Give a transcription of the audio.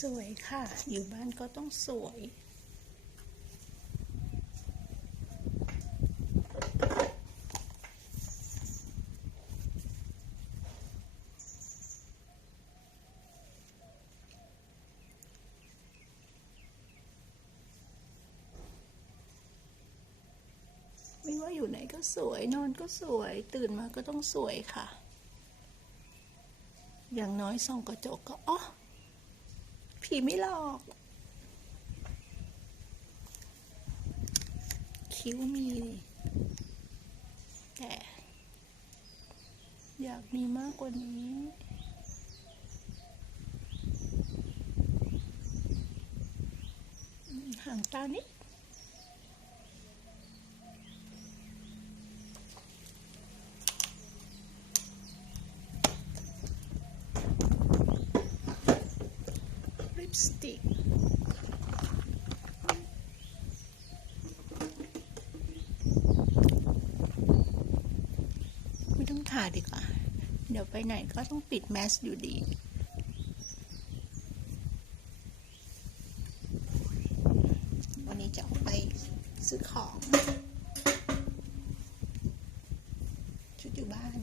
สวยค่ะ อยู่บ้านก็ต้องสวย ไม่ว่าอยู่ไหนก็สวย นอนก็สวย ตื่นมาก็ต้องสวยค่ะ อย่างน้อยส่องกระจกก็อ๋อ ผีไม่หลอก คิ้วมี แต่ อยากมีมากกว่านี้ห่างตานิด สติกไม่ต้องทาดีกว่า เดี๋ยวไปไหนก็ต้องปิดแมสอยู่ดีวันนี้จะออกไปซื้อของชุดอยู่บ้าน